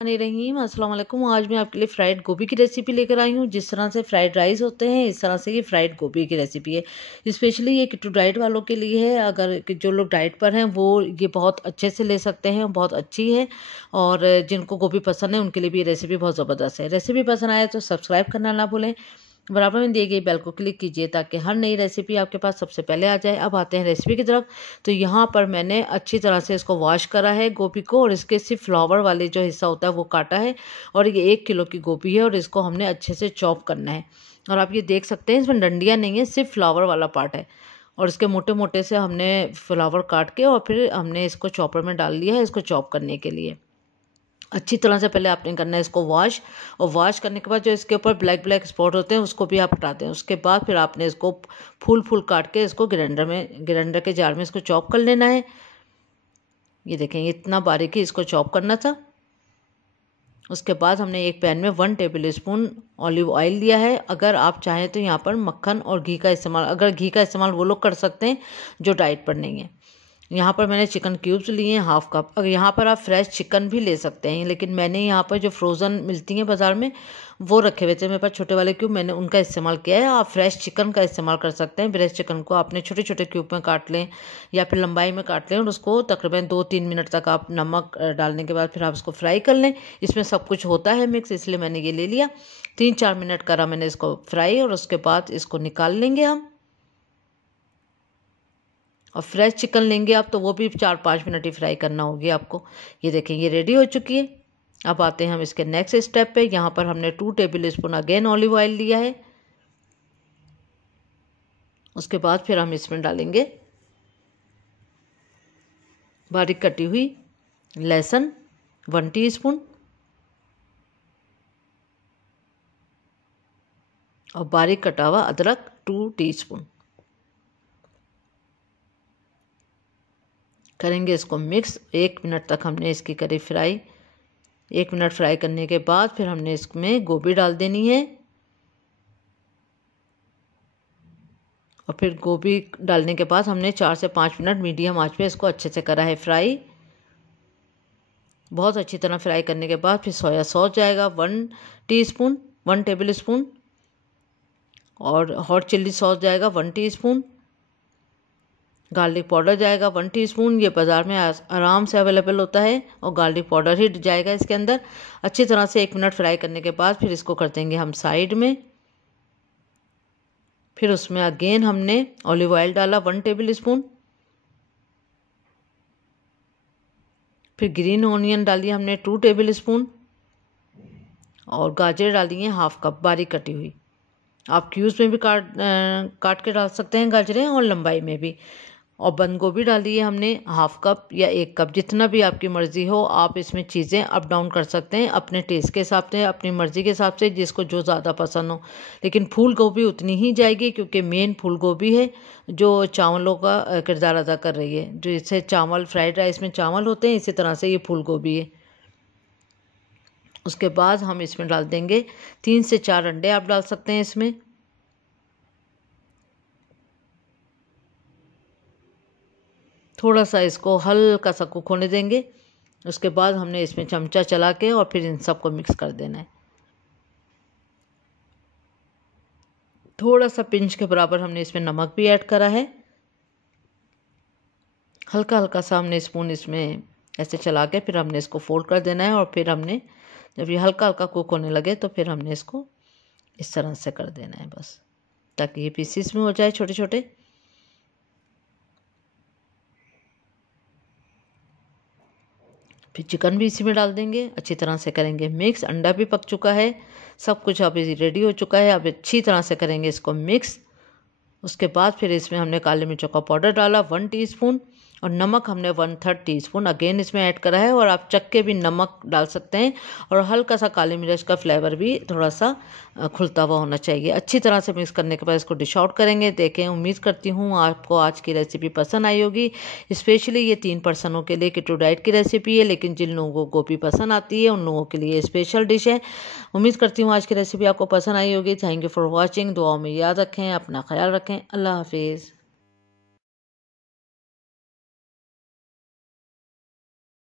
रहीम अस्सलाम वालेकुम। आज मैं आपके लिए फ्राइड गोभी की रेसिपी लेकर आई हूँ। जिस तरह से फ्राइड राइस होते हैं इस तरह से ये फ्राइड गोभी की रेसिपी है। स्पेशली ये कीटो डाइट वालों के लिए है। अगर जो लोग डाइट पर हैं वो ये बहुत अच्छे से ले सकते हैं, बहुत अच्छी है। और जिनको गोभी पसंद है उनके लिए भी ये रेसिपी बहुत ज़बरदस्त है। रेसिपी पसंद आए तो सब्सक्राइब करना ना भूलें, बराबर में दिए गए बेल को क्लिक कीजिए ताकि हर नई रेसिपी आपके पास सबसे पहले आ जाए। अब आते हैं रेसिपी की तरफ। तो यहाँ पर मैंने अच्छी तरह से इसको वॉश करा है गोभी को, और इसके सिर्फ फ्लावर वाले जो हिस्सा होता है वो काटा है। और ये 1 किलो की गोभी है और इसको हमने अच्छे से चॉप करना है। और आप ये देख सकते हैं इसमें डंडियाँ नहीं है, सिर्फ फ्लावर वाला पार्ट है। और इसके मोटे मोटे से हमने फ्लावर काट के और फिर हमने इसको चॉपर में डाल लिया है इसको चॉप करने के लिए। अच्छी तरह से पहले आपने करना है इसको वॉश, और वॉश करने के बाद जो इसके ऊपर ब्लैक ब्लैक स्पॉट होते हैं उसको भी आप हटा दें। उसके बाद फिर आपने इसको फूल फूल काट के इसको ग्राइंडर के जार में इसको चॉप कर लेना है। ये देखें इतना बारीकी इसको चॉप करना था। उसके बाद हमने एक पैन में 1 टेबल स्पून ऑलिव ऑयल लिया है। अगर आप चाहें तो यहाँ पर मक्खन और घी का इस्तेमाल, अगर घी का इस्तेमाल वो लोग कर सकते हैं जो डाइट पर नहीं है। यहाँ पर मैंने चिकन क्यूब्स लिए हैं 1/2 कप। अगर यहाँ पर आप फ्रेश चिकन भी ले सकते हैं, लेकिन मैंने यहाँ पर जो फ्रोज़न मिलती हैं बाज़ार में वो रखे हुए थे मेरे पास छोटे वाले क्यूब, मैंने उनका इस्तेमाल किया है। आप फ्रेश चिकन का इस्तेमाल कर सकते हैं। फ्रेश चिकन को आपने छोटे छोटे क्यूब में काट लें या फिर लंबाई में काट लें, और उसको तकरीबन 2-3 मिनट तक आप नमक डालने के बाद फिर आप इसको फ्राई कर लें। इसमें सब कुछ होता है मिक्स, इसलिए मैंने ये ले लिया। 3-4 मिनट करा मैंने इसको फ्राई, और उसके बाद इसको निकाल लेंगे हम। और फ्रेश चिकन लेंगे आप तो वो भी 4-5 मिनट ही फ्राई करना होगी आपको। ये देखें ये रेडी हो चुकी है। अब आते हैं हम इसके नेक्स्ट स्टेप पे। यहाँ पर हमने 2 table spoon again olive oil लिया है। उसके बाद फिर हम इसमें डालेंगे बारीक कटी हुई लहसुन 1 टीस्पून, और बारीक कटा हुआ अदरक 2 टीस्पून। करेंगे इसको मिक्स। 1 मिनट तक हमने इसकी करी फ्राई। 1 मिनट फ्राई करने के बाद फिर हमने इसमें गोभी डाल देनी है, और फिर गोभी डालने के बाद हमने 4 से 5 मिनट मीडियम आंच पे इसको अच्छे से करा है फ्राई। बहुत अच्छी तरह फ्राई करने के बाद फिर सोया सॉस जाएगा 1 टेबल स्पून, और हॉट चिल्ली सॉस जाएगा 1 टीस्पून। गार्लिक पाउडर जाएगा 1 टीस्पून। ये बाज़ार में आराम से अवेलेबल होता है, और गार्लिक पाउडर ही जाएगा इसके अंदर। अच्छी तरह से 1 मिनट फ्राई करने के बाद फिर इसको कर देंगे हम साइड में। फिर उसमें अगेन हमने ऑलिव ऑयल डाला 1 टेबल स्पून। फिर ग्रीन ऑनियन डाली हमने 2 टेबल स्पून, और गाजर डाली है 1/2 कप बारीक कटी हुई। आप क्यूब्स में भी काट के डाल सकते हैं गाजरें, और लंबाई में भी। और बंद गोभी डाली है हमने 1/2 कप या 1 कप, जितना भी आपकी मर्ज़ी हो। आप इसमें चीज़ें अप डाउन कर सकते हैं अपने टेस्ट के हिसाब से, अपनी मर्ज़ी के हिसाब से, जिसको जो ज़्यादा पसंद हो। लेकिन फूल गोभी उतनी ही जाएगी क्योंकि मेन फूल गोभी है जो चावलों का किरदार अदा कर रही है। जो इससे चावल फ्राइड राइस में चावल होते हैं, इसी तरह से ये फूल गोभी है। उसके बाद हम इसमें डाल देंगे 3 से 4 अंडे आप डाल सकते हैं इसमें। थोड़ा सा इसको हल्का सा कुक होने देंगे। उसके बाद हमने इसमें चमचा चला के और फिर इन सबको मिक्स कर देना है। थोड़ा सा पिंच के बराबर हमने इसमें नमक भी ऐड करा है। हल्का हल्का सा हमने स्पून इसमें ऐसे चला के फिर हमने इसको फोल्ड कर देना है, और फिर हमने जब ये हल्का हल्का कुक होने लगे तो फिर हमने इसको इस तरह से कर देना है बस, ताकि ये पीसीस में हो जाए छोटे छोटे। फिर चिकन भी इसी में डाल देंगे, अच्छी तरह से करेंगे मिक्स। अंडा भी पक चुका है, सब कुछ अब रेडी हो चुका है। अब अच्छी तरह से करेंगे इसको मिक्स। उसके बाद फिर इसमें हमने काली मिर्चों का पाउडर डाला 1 टीस्पून, और नमक हमने 1/3 टीस्पून अगेन इसमें ऐड करा है। और आप चक्के भी नमक डाल सकते हैं, और हल्का सा काली मिर्च का फ्लेवर भी थोड़ा सा खुलता हुआ होना चाहिए। अच्छी तरह से मिक्स करने के बाद इसको डिश आउट करेंगे। देखें, उम्मीद करती हूँ आपको आज की रेसिपी पसंद आई होगी। स्पेशली ये 3 पर्सनों के लिए कीटो डाइट की रेसिपी है, लेकिन जिन लोगों को गोभी पसंद आती है उन लोगों के लिए स्पेशल डिश है। उम्मीद करती हूँ आज की रेसिपी आपको पसंद आई होगी। Thank you for watching. दुआओं में याद रखें, अपना ख्याल रखें। अल्लाह हाफिज़।